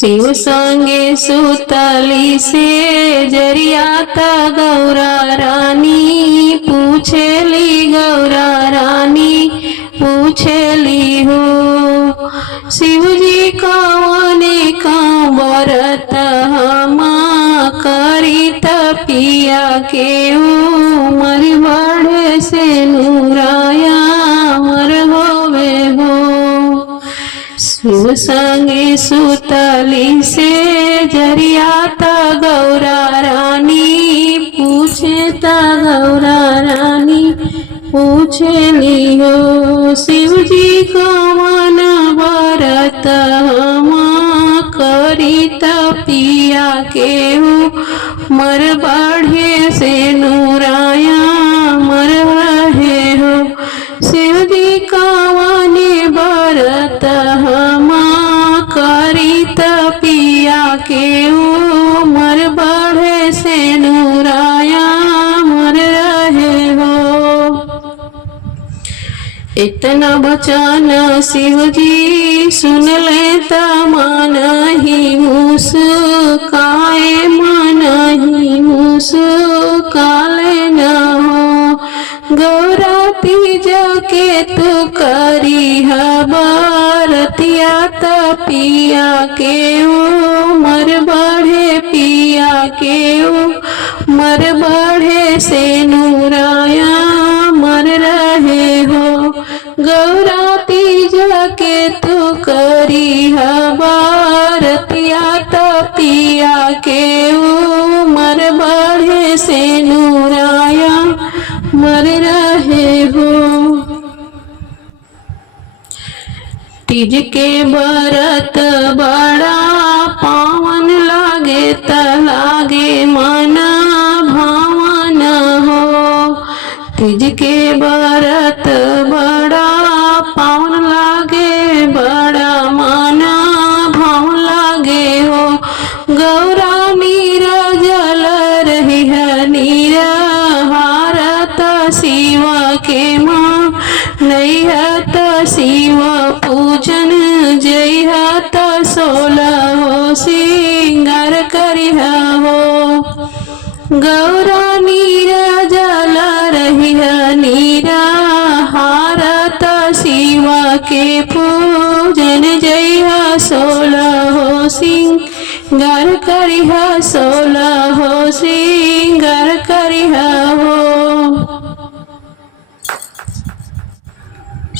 शिव संगे सुतली से जरियात गौरा रानी पूछेली गौरा रानी पूछेली हो शिव जी कौने का व्रत हमा करी तपिया के उमर बढ़े से नूराया मर होवे हो शिव संगे सुतली से जरियात गौरा रानी पूछे ता गौरा रानी पूछेली हो शिव जी कौन व्रत हमा करी तपिया के मर बढ़े से नूराया मर रहे हो शिव जी कौन व्रत हमा करी तपिया के मर बढ़े से नूराया मर रहे हो इतना बचन शिव जी सुन ले मन ही मुस्काए मन ही मुस्काले न हो गौरा तीज के तू करी हबरतिया तपिया के मर बढ़े पिया के मर बढ़े से नूराया मर रहे हो गौरा तीज के तू करी हबरतिया तपिया के मर बढ़े से नूराया मर रहे हो तीज के व्रत बड़ा पावन लागे लागे मना भावन हो तीज के व्रत बड़ा पावन लागे बड़ा मना भावन लागे हो गौरा नीरा जल रही है नीरा हारत शिव के माँ नहीं हत शिव पूजन जय हत 16 हो सिंगार करिह हो गौरा नीरा जल रही नीरा हारत शिव के पूजन जय 16 हो सिंगार करिह 16 हो सिंगार करिह हो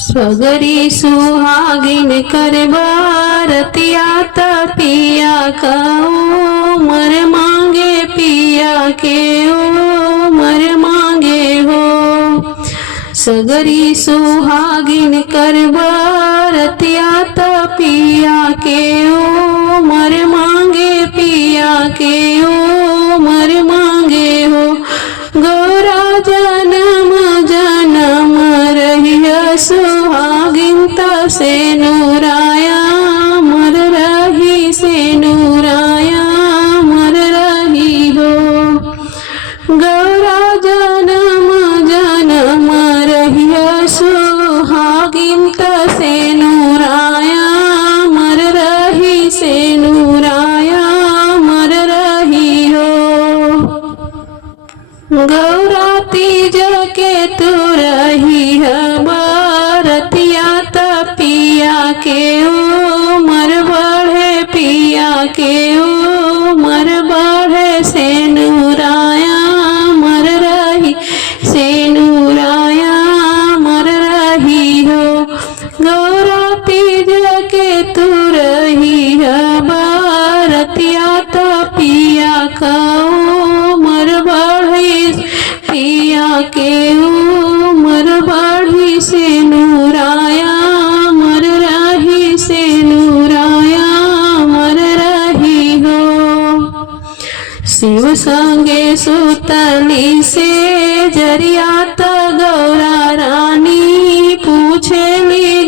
सगरी सुहागिन करबारतिया तपिया का उमर मांगे पिया के उमर मांगे हो सगरी सुहागिन करबारतिया तपिया के उमर मांगे पिया के उमर मांगे हो गौरा जन्म जन्म रही सुहागिन से नूराया मर रही से नूराया मर रही हो गौरा जन्म जन्म रही सुहागिन से नूराया मर रही से नूराया मर रही हो गौरा तीज के तू रही हबरतिया तपिया के उमर बढ़े पिया के उमर बढ़े से नूराया मर रही से नूराया मर रही हो गौरा तीज के तू रही हबरतिया तपिया का उमर बढ़ी पिया के उमर बढ़ी से नूराया मर रही से नूराया मर रही हो शिव संगे सुतली से जरियात गौरा रानी पूछेली